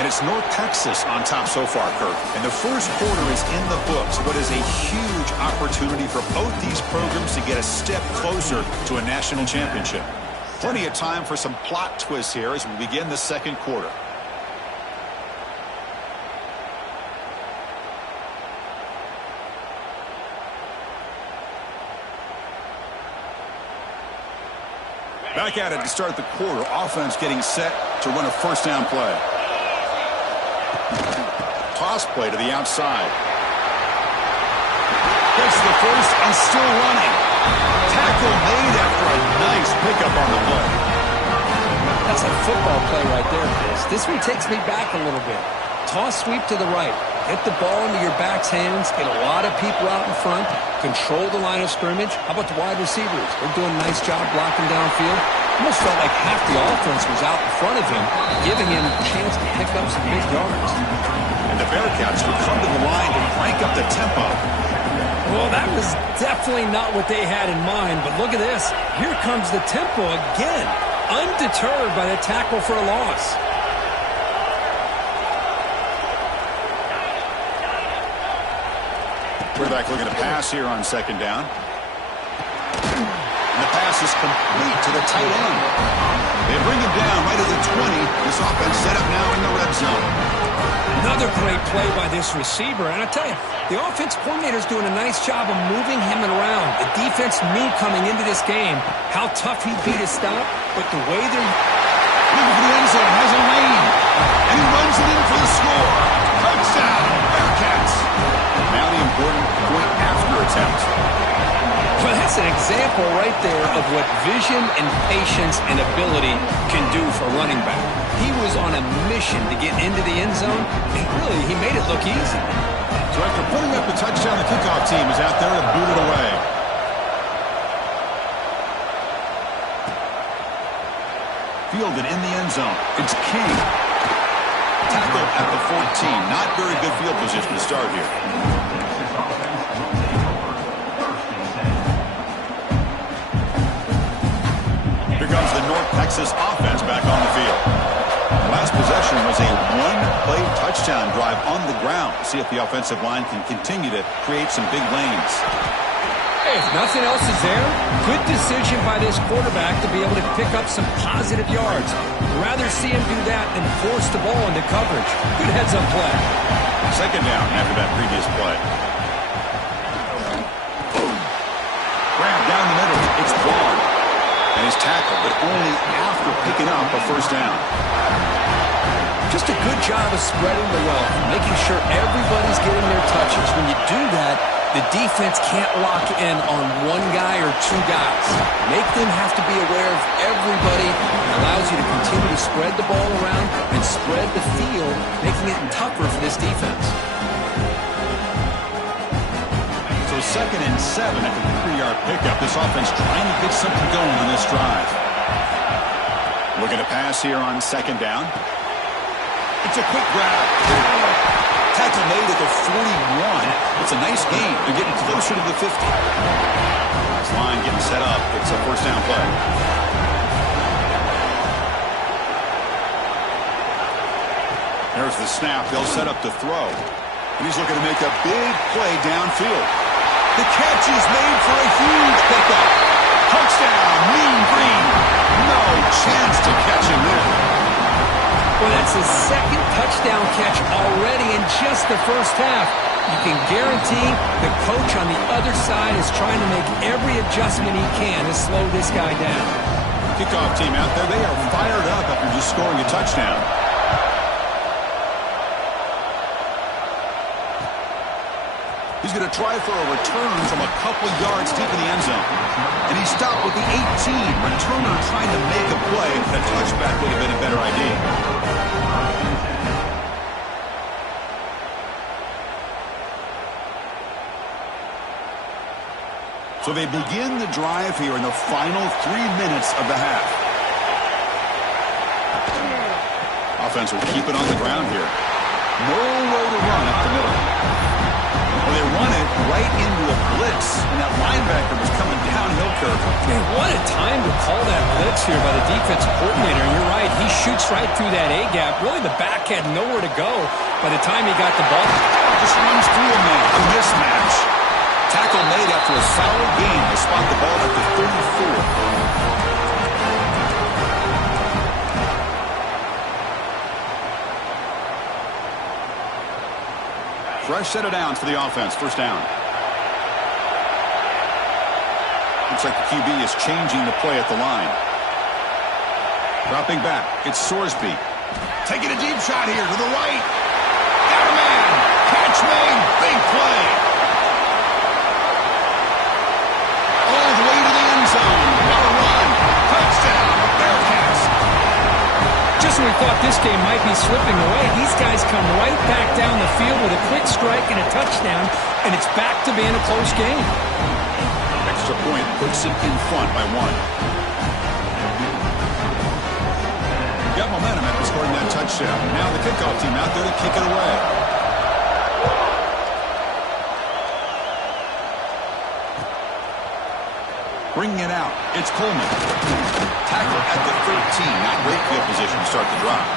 And it's North Texas on top so far, Kirk. And the first quarter is in the books. What is a huge opportunity for both these programs to get a step closer to a national championship. Plenty of time for some plot twists here as we begin the second quarter. Back at it to start the quarter. Offense getting set to run a first down play. Toss play to the outside. Gets the first and still running. Tackle made after a nice pickup on the play. That's a football play right there, Chris. This one takes me back a little bit. Toss sweep to the right. Get the ball into your back's hands. Get a lot of people out in front. Control the line of scrimmage. How about the wide receivers? They're doing a nice job blocking downfield. Almost felt like half the offense was out in front of him, giving him a chance to pick up some big yards. And the Bearcats would come to the line to crank up the tempo. Well, that was definitely not what they had in mind, but look at this. Here comes the tempo again, undeterred by the tackle for a loss. Quarterback looking to pass here on second down. And the pass is complete to the tight end. They bring him down right at the 20. This offense set up now in the red zone. Another great play by this receiver. And I tell you, the offense coordinator's doing a nice job of moving him around. The defense knew coming into this game how tough he'd be to stop, but the way they're looking for the end zone, has a lane, and he runs it in for the score. Touchdown, Bearcats. Now the important point after attempt. Well, that's an example right there of what vision and patience and ability can do for a running back. He was on a mission to get into the end zone, and really, he made it look easy. So after putting up the touchdown, the kickoff team is out there to boot it away. Fielded in the end zone. It's King. Tackle at the 14. Not very good field position to start here. Here comes the North Texas offense back on the field. Last possession was a one-play touchdown drive on the ground. See if the offensive line can continue to create some big lanes. Hey, if nothing else is there, good decision by this quarterback to be able to pick up some positive yards. Rather see him do that than force the ball into coverage. Good heads-up play. Second down after that previous play. Boom. Grab down the middle. It's Vaughn. And he's tackled, but only after picking up a first down. Just a good job of spreading the wealth, making sure everybody's getting their touches. When you do that, the defense can't lock in on one guy or two guys. Make them have to be aware of everybody. It allows you to continue to spread the ball around and spread the field, making it tougher for this defense. So 2nd and 7 after the 3-yard pickup. This offense trying to get something going on this drive. Looking to pass here on second down. It's a quick grab. Tackle made at the 41. It's a nice gain. They're getting closer to the 50. This line getting set up. It's a first down play. There's the snap. They'll set up to throw. And he's looking to make a big play downfield. The catch is made for a huge pickup. Touchdown, Mean Green. No chance to catch him there. Well, that's his second touchdown catch already in just the first half. You can guarantee the coach on the other side is trying to make every adjustment he can to slow this guy down. Kickoff team out there, they are fired up after just scoring a touchdown. He's going to try for a return from a couple yards deep in the end zone. And he stopped with the 18. Returner trying to make a play, but a touchback would have been a better idea. So they begin the drive here in the final 3 minutes of the half. Offense will keep it on the ground here. Nowhere to run up the middle. Well, they run it right into a blitz, and that linebacker was coming downhill, Kirk. Man, what a time to call that blitz here by the defensive coordinator. And you're right, he shoots right through that A-gap. Really, the back had nowhere to go by the time he got the ball. Just runs through a man. A mismatch. Tackle made after a solid gain. They spot the ball at the 34. Fresh set of downs for the offense. First down. Looks like the QB is changing the play at the line. Dropping back. It's Sorsby. Taking a deep shot here to the right. Got a man. Catch made. Big play. All the way to the end zone. Got a run. Touchdown. Bearcats. Just when we thought this game might be slipping away, these guys come right back down the field with a quick strike and a touchdown, and it's back to being a close game. Extra point puts it in front by 1. Got momentum after scoring that touchdown. Now the kickoff team out there to kick it away. Bringing it out. It's Coleman. Tackle at the 13. Not great field position to start the drive.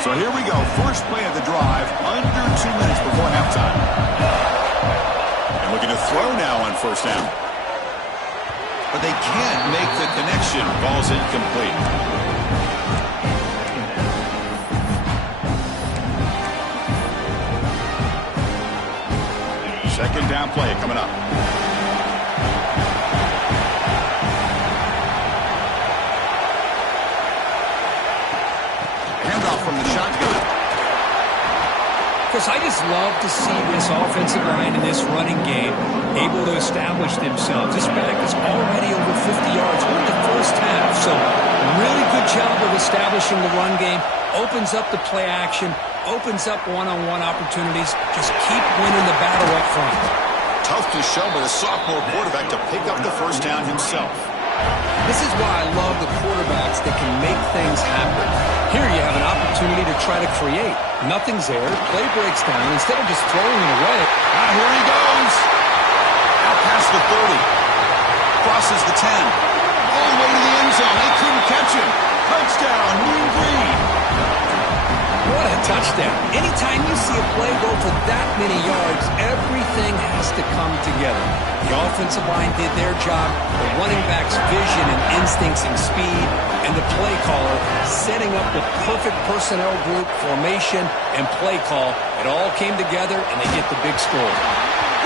So here we go. First play of the drive. Under 2 minutes before halftime. And looking to throw now on first down. But they can't make the connection. Ball's incomplete. Second down play coming up. Handoff from the shotgun. Chris, I just love to see this offensive line in this running game able to establish themselves. This back is already over 50 yards in the first half, so really good job of establishing the run game. Opens up the play action, opens up one-on-one opportunities. Just keep winning the battle up front. Tough to show by the sophomore quarterback to pick up the first down himself. This is why I love the quarterbacks that can make things happen. Here you have an opportunity to try to create. Nothing's there. Play breaks down. Instead of just throwing it away. Here he goes. Out past the 30. Crosses the 10. All the way to the end zone. They couldn't catch him. Touchdown, Mean Green. What a touchdown. Anytime you see a play go for that many yards, everything has to come together. The offensive line did their job, the running back's vision and instincts and speed, and the play caller setting up the perfect personnel group, formation, and play call. It all came together, and they get the big score.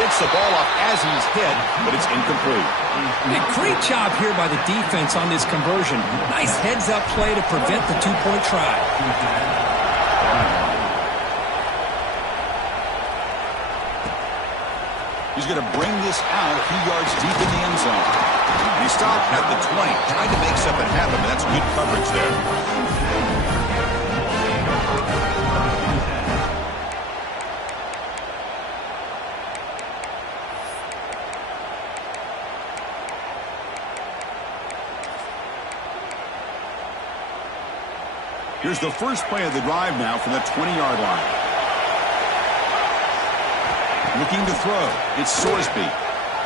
Gets the ball up as he's hit, but it's incomplete. A great job here by the defense on this conversion. Nice heads-up play to prevent the two-point try. He's going to bring this out a few yards deep in the end zone. And he stopped at the 20, trying to make something happen, but that's good coverage there. Here's the first play of the drive now from the 20-yard line. Looking to throw. It's Sorsby.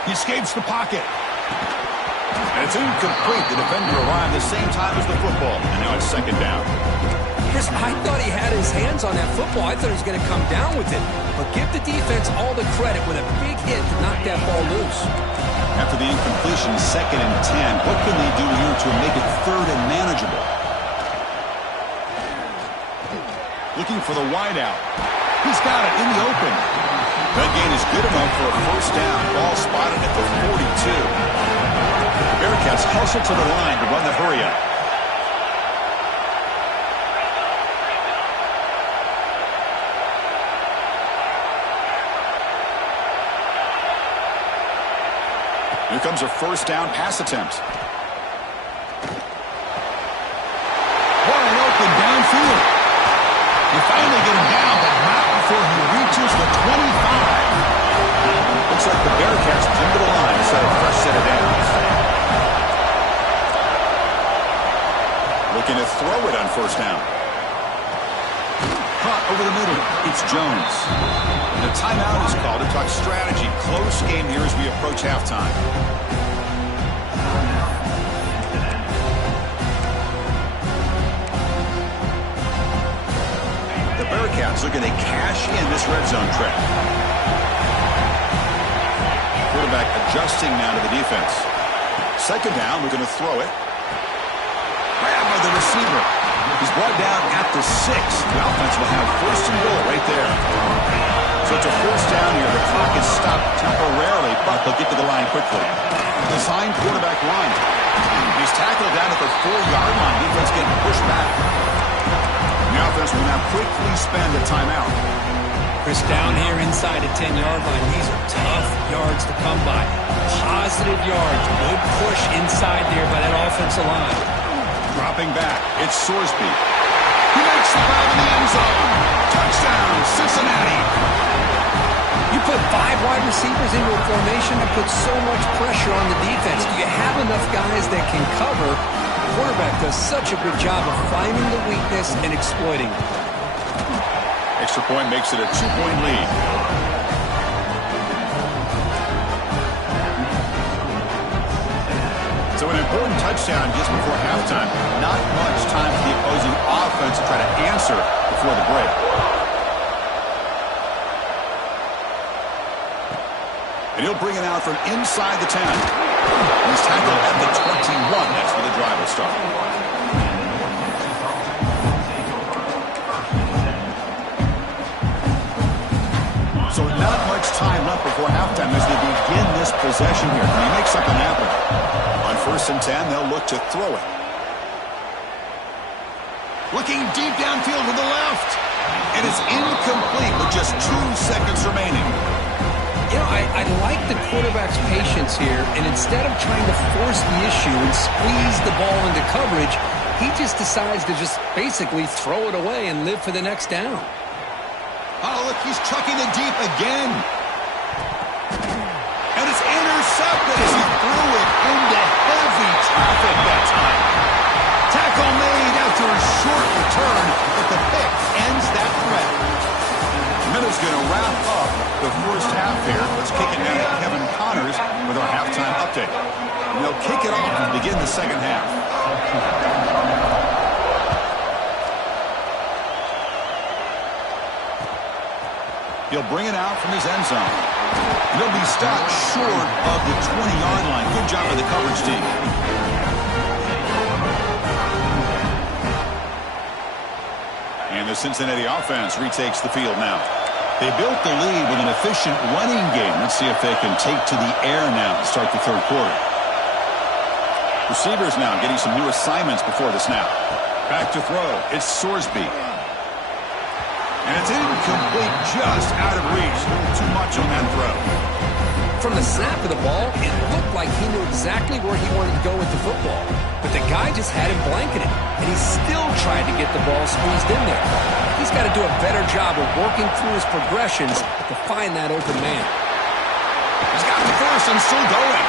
He escapes the pocket. And it's incomplete. The defender arrived the same time as the football. And now it's second down. Chris, I thought he had his hands on that football. I thought he was going to come down with it. But give the defense all the credit with a big hit to knock that ball loose. After the incompletion, 2nd and 10. What can they do here to make it 3rd and manageable? Looking for the wideout. He's got it in the open. That gain is good enough for a first down. Ball spotted at the 42. Bearcats hustle to the line to run the hurry-up. Here comes a first down pass attempt. Wide open downfield. They finally get him down, but not before he reaches the 25. Looks like the Bearcats come to the line to set a fresh set of downs. Looking to throw it on first down. caught over the middle. It's Jones. And a timeout is called to talk strategy. Close game here as we approach halftime. The Bearcats looking to cash in this red zone trap. Quarterback adjusting now to the defense. Second down, we're going to throw it. Grab by the receiver. He's brought down at the 6. The offense will have first and goal right there. So it's a first down here. The clock is stopped temporarily, but they'll get to the line quickly. Designed quarterback run. He's tackled down at the 4-yard line. Defense getting pushed back. The offense will now quickly spend a timeout. Chris, down here inside the 10-yard line, these are tough yards to come by. Positive yards. Good push inside there by that offensive line. Dropping back, it's Sorsby. He makes the grab in the end zone. Touchdown, Cincinnati. You put 5 wide receivers into a formation that puts so much pressure on the defense. Do you have enough guys that can cover? The quarterback does such a good job of finding the weakness and exploiting it. Extra point makes it a 2-point lead. So an important touchdown just before halftime. Not much time for the opposing offense to try to answer before the break. And he'll bring it out from inside the 10. He's tackled at the 21. That's where the drive will start. So not much time left before halftime as they begin this possession here. Can he make something happen? On 1st and 10, they'll look to throw it. Looking deep downfield to the left. And it's incomplete with just 2 seconds remaining. You know, I like the quarterback's patience here, and instead of trying to force the issue and squeeze the ball into coverage, he just decides to just basically throw it away and live for the next down. Oh, look, he's chucking it deep again. And it's intercepted as he threw it into heavy traffic that time. Tackle made after a short return, but the pick ends that threat. Minute's going to wrap up the first half here. Let's kick it down to Kevin Connors with our halftime update. And they'll kick it off and begin the second half. He'll bring it out from his end zone. He'll be stopped short of the 20-yard line. Good job by the coverage team. And the Cincinnati offense retakes the field now. They built the lead with an efficient running game. Let's see if they can take to the air now to start the third quarter. Receivers now getting some new assignments before the snap. Back to throw. It's Sorsby. And it's incomplete, just out of reach. A little too much on that throw. From the snap of the ball, it looked like he knew exactly where he wanted to go with the football. But the guy just had him blanketed, and he still tried to get the ball squeezed in there. He's got to do a better job of working through his progressions to find that open man. He's got the first and still going.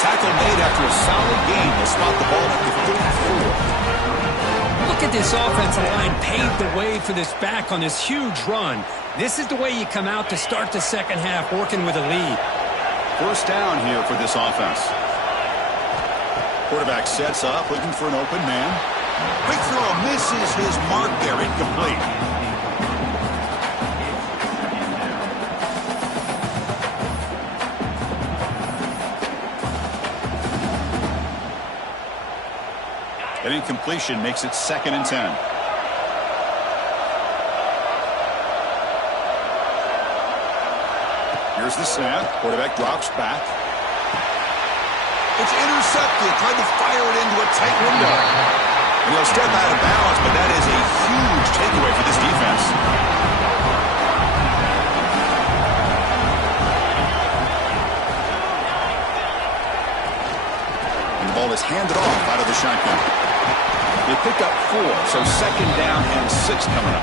Tackle made after a solid gain. They'll spot the ball at the 34. Look at this offensive line paved the way for this back on this huge run. This is the way you come out to start the second half, working with a lead. First down here for this offense. Quarterback sets up, looking for an open man. Quick throw misses his mark there, incomplete. That incompletion makes it 2nd and 10. Here's the snap. Quarterback drops back. It's intercepted. Tried to fire it into a tight window. And he'll step out of bounds, but that is a huge takeaway for this defense. And the ball is handed off out of the shotgun. They picked up 4, so 2nd down and 6 coming up.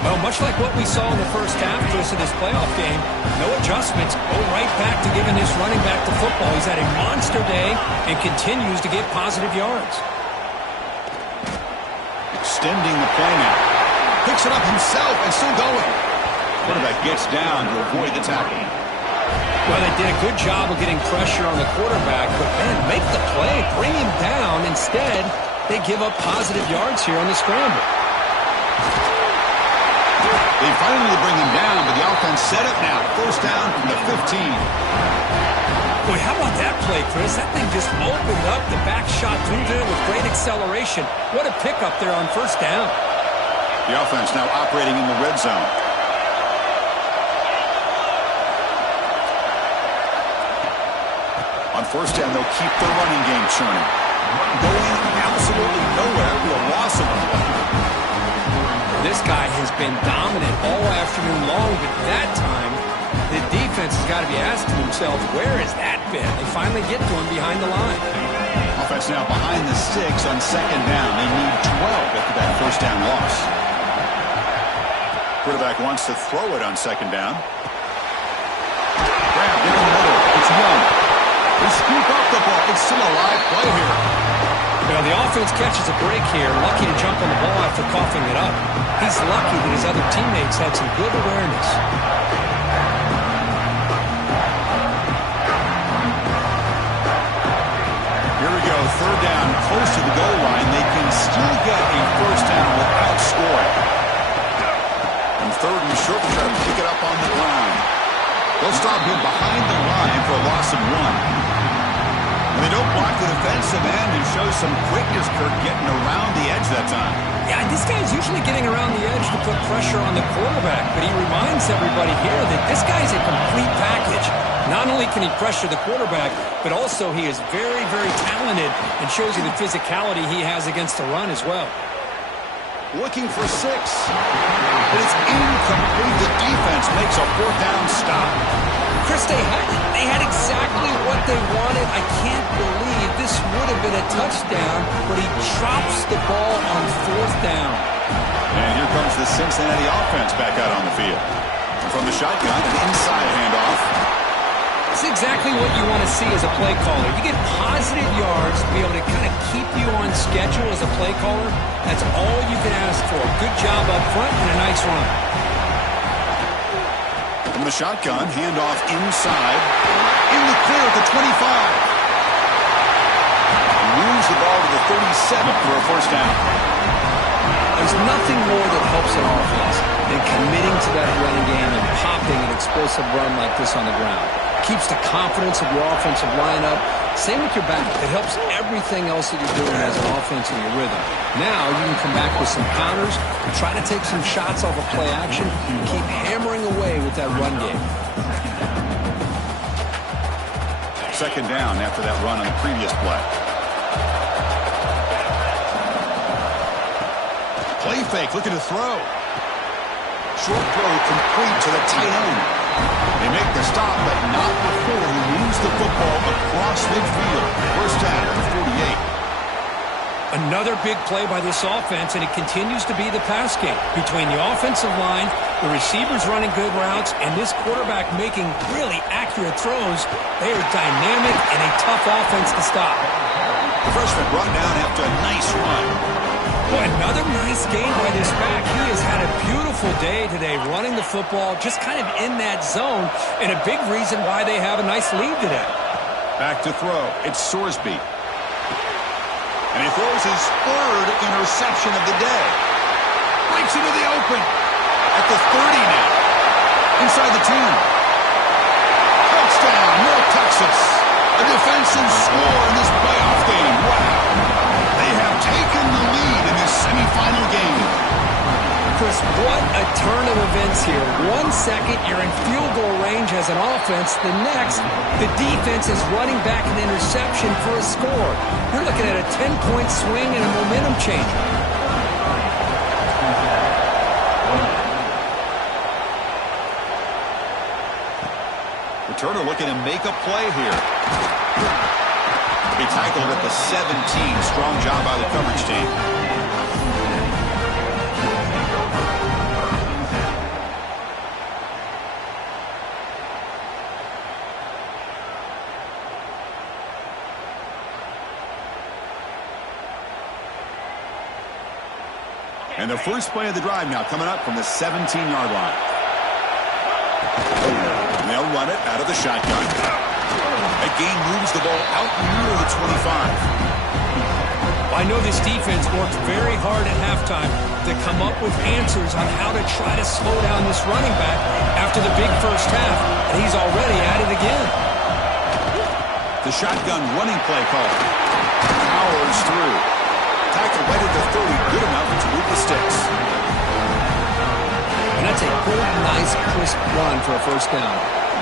Well, much like what we saw in the first half of this playoff game, no adjustments. Go right back to giving this running back the football. He's had a monster day and continues to get positive yards. Extending the play now. Picks it up himself and still going. Quarterback gets down to avoid the tackle. Well, they did a good job of getting pressure on the quarterback, but, man, make the play, bring him down. Instead, they give up positive yards here on the scramble. They finally bring him down, but the offense set up now. First down from the 15. Boy, how about that play, Chris? That thing just opened up. The back shot through there with great acceleration. What a pickup there on first down. The offense now operating in the red zone. On first down, they'll keep their running game churning. Going absolutely nowhere to a loss of one. This guy has been dominant all afternoon long, but that time, the defense has got to be asking themselves, where has that been? They finally get to him behind the line. Offense now behind the sticks on second down. They need 12 after that first down loss. Quarterback wants to throw it on second down. Grabbed in the middle. It's Young. They scoop up the ball. It's still a live play here. Well, the offense catches a break here. Lucky to jump on the ball after coughing it up. He's lucky that his other teammates had some good awareness. Here we go. Third down, close to the goal line. They can still get a first down without scoring. And third and short, to try to pick it up on the ground. They'll stop him behind the line for a loss of one. And they don't block the defensive end and show some quickness, Kirk, getting around the edge that time. Yeah, this guy's usually getting around the edge to put pressure on the quarterback, but he reminds everybody here that this guy's a complete package. Not only can he pressure the quarterback, but also he is very, very talented and shows you the physicality he has against the run as well. Looking for 6. But it's incomplete. The defense makes a fourth down stop. Chris, they had exactly what they wanted. I can't believe this would have been a touchdown, but he drops the ball on fourth down. And here comes the Cincinnati offense back out on the field. From the shotgun, an inside handoff. It's exactly what you want to see as a play caller. You get positive yards to be able to kind of keep you on schedule as a play caller. That's all you can ask for. Good job up front and a nice run. From the shotgun, handoff inside. In the clear at the 25. Moves the ball to the 37 for a first down. There's nothing more that helps an offense than committing to that running game and popping an explosive run like this on the ground. Keeps the confidence of your offensive lineup. Same with your back. It helps everything else that you're doing as an offense in your rhythm. Now you can come back with some counters and try to take some shots off of play action and keep hammering away with that run game. Second down after that run on the previous play. Play fake, looking to throw. Short throw complete to the tight end. They make the stop, but not before he moves the football across midfield. First down at the 48. Another big play by this offense, and it continues to be the pass game. Between the offensive line, the receivers running good routes, and this quarterback making really accurate throws, they are dynamic and a tough offense to stop. The freshman brought down after a nice run. Boy, another nice game by this back. He has had a beautiful day today running the football, just kind of in that zone, and a big reason why they have a nice lead today. Back to throw. It's Sorsby. And he throws his third interception of the day. Breaks into the open. At the 30 now. Inside the 10. Touchdown, North Texas. A defensive score in this playoff game. Wow. They have taken the lead in this semifinal game. Chris, what a turn of events here. 1 second, you're in field goal range as an offense. The next, the defense is running back an interception for a score. You're looking at a 10-point swing and a momentum changer. Returner looking to make a play here. He tackled at the 17. Strong job by the coverage team. And the first play of the drive now coming up from the 17-yard line. And they'll run it out of the shotgun. That gain moves the ball out near the 25. I know this defense worked very hard at halftime to come up with answers on how to try to slow down this running back after the big first half, and he's already at it again. The shotgun running play call. Powers through. Tackle right at the 30, good enough to move the sticks. And that's a good, nice, crisp run for a first down.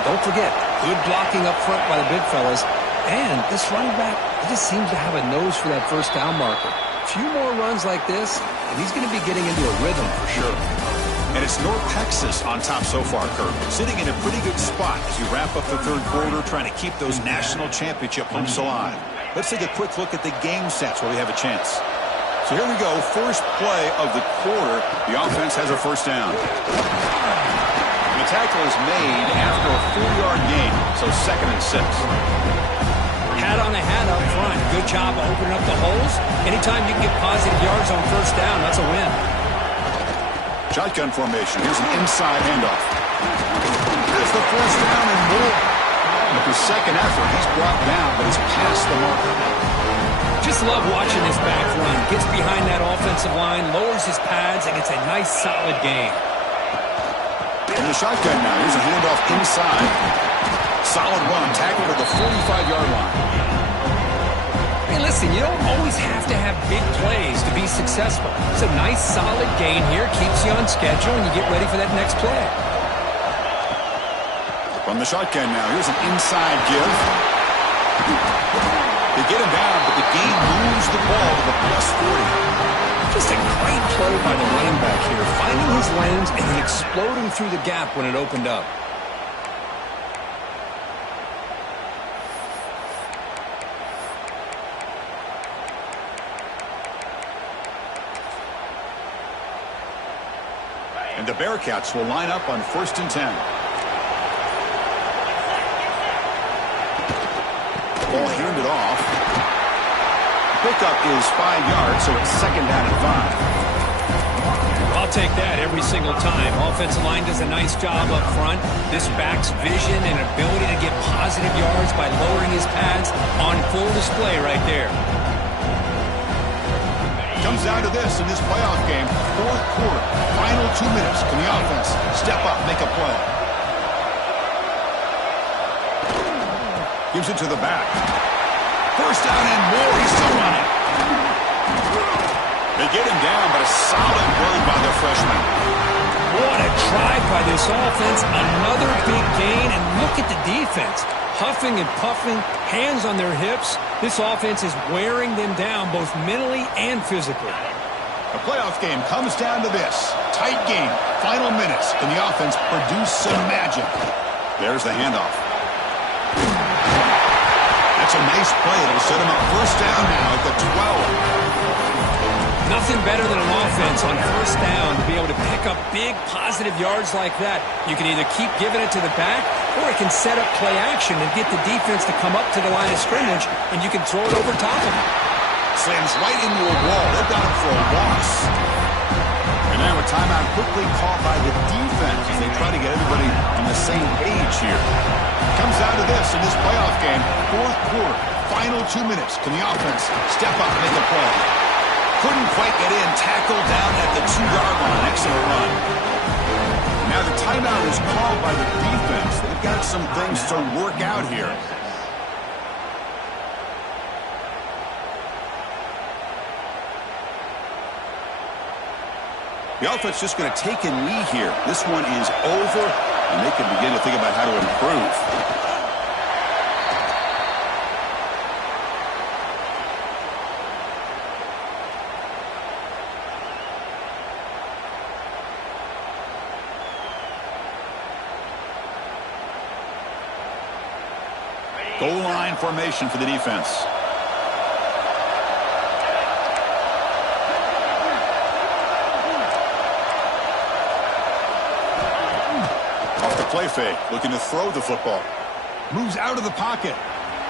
Don't forget, good blocking up front by the big fellas. And this running back, he just seems to have a nose for that first down marker. A few more runs like this, and he's going to be getting into a rhythm for sure. And it's North Texas on top so far, Kirk. Sitting in a pretty good spot as you wrap up the third quarter, trying to keep those national championship hopes alive. Let's take a quick look at the game stats while we have a chance. So here we go, first play of the quarter. The offense has a first down. The tackle is made after a 4-yard gain, so 2nd and 6. Hat on a hat up front. Good job of opening up the holes. Anytime you can get positive yards on first down, that's a win. Shotgun formation. Here's an inside handoff. There's the first down and more. With his second effort, he's brought down, but he's past the marker. Just love watching this back run. Gets behind that offensive line, lowers his pads, and gets a nice solid gain. In the shotgun now, here's a handoff inside. Solid run, tackled at the 45-yard line. Hey, listen, you don't always have to have big plays to be successful. It's a nice, solid gain here, keeps you on schedule, and you get ready for that next play. From the shotgun now, here's an inside give. They get him down, but the gain moves the ball to the +40. Just a great play by the running back here, finding his lanes and then exploding through the gap when it opened up. And the Bearcats will line up on 1st and 10. Ball handed off. Pickup is 5 yards, so it's 2nd down and 5. I'll take that every single time. Offensive line does a nice job up front. This back's vision and ability to get positive yards by lowering his pads on full display right there. Comes down to this in this playoff game. 4th quarter, final 2 minutes. Can the offense step up, make a play? Gives it to the back. First down and more. He's still running. They get him down, but a solid play by the freshman. What a drive by this offense. Another big gain, and look at the defense. Huffing and puffing, hands on their hips. This offense is wearing them down both mentally and physically. A playoff game comes down to this. Tight game, final minutes. Can the offense produce some magic? There's the handoff. That's a nice play. It'll set him up first down now at the 12. Nothing better than an offense on first down to be able to pick up big positive yards like that. You can either keep giving it to the back, or it can set up play action and get the defense to come up to the line of scrimmage, and you can throw it over top of them. Slams right into a wall. They've got him for a loss. And now a timeout quickly called by the defense as they try to get everybody on the same page here. Comes down to this in this playoff game. 4th quarter, final 2 minutes. Can the offense step up and make a play? Couldn't quite get in. Tackled down at the 2-yard line. Excellent run. Now the timeout is called by the defense. They've got some things to work out here. The offense just going to take a knee here. This one is over, and they can begin to think about how to improve. Goal line formation for the defense. Off the play fake, looking to throw the football. Moves out of the pocket,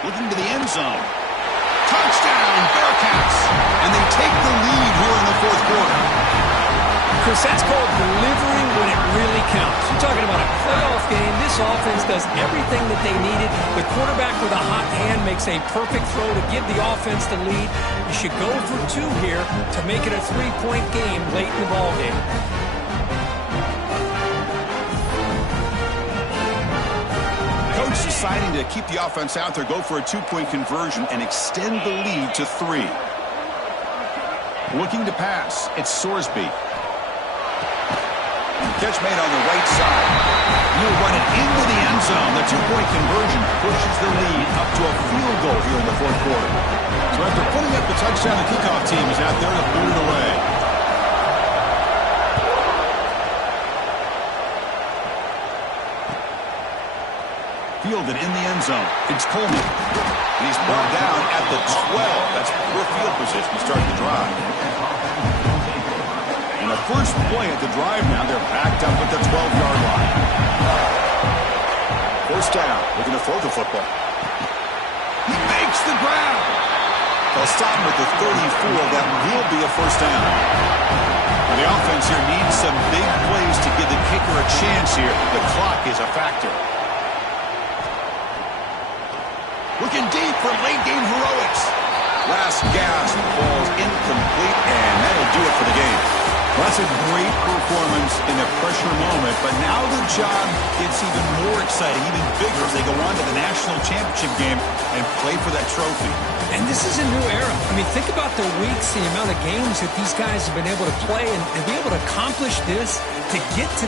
looking to the end zone. Touchdown, Bearcats! And they take the lead here in the 4th quarter. Chris, that's called delivering when it really counts. You're talking about a playoff game. This offense does everything that they needed. The quarterback with a hot hand makes a perfect throw to give the offense the lead. You should go for 2 here to make it a 3-point game late in the ballgame. Coach deciding to keep the offense out there, go for a 2-point conversion, and extend the lead to 3. Looking to pass, it's Sorsby. Catch made on the right side. He'll run it into the end zone. The 2-point conversion pushes the lead up to a field goal here in the 4th quarter. So after putting up the touchdown, the kickoff team is out there to boot it away. Fielded in the end zone. It's Coleman. And he's brought down at the 12. That's poor field position to start the drive. And the first play at the drive now, they're backed up at the 12-yard line. 1st down, looking to throw the football. He makes the grab. They'll stop him at the 34. That will be a 1st down. Well, the offense here needs some big plays to give the kicker a chance here. The clock is a factor. Looking deep for late-game heroics. Last gasp falls incomplete, and that'll do it for the game. Well, that's a great performance in a pressure moment, but now the job gets even more exciting, even bigger as they go on to the national championship game and play for that trophy. And this is a new era. I mean, think about the weeks, the amount of games that these guys have been able to play, and to be able to accomplish this, to get to the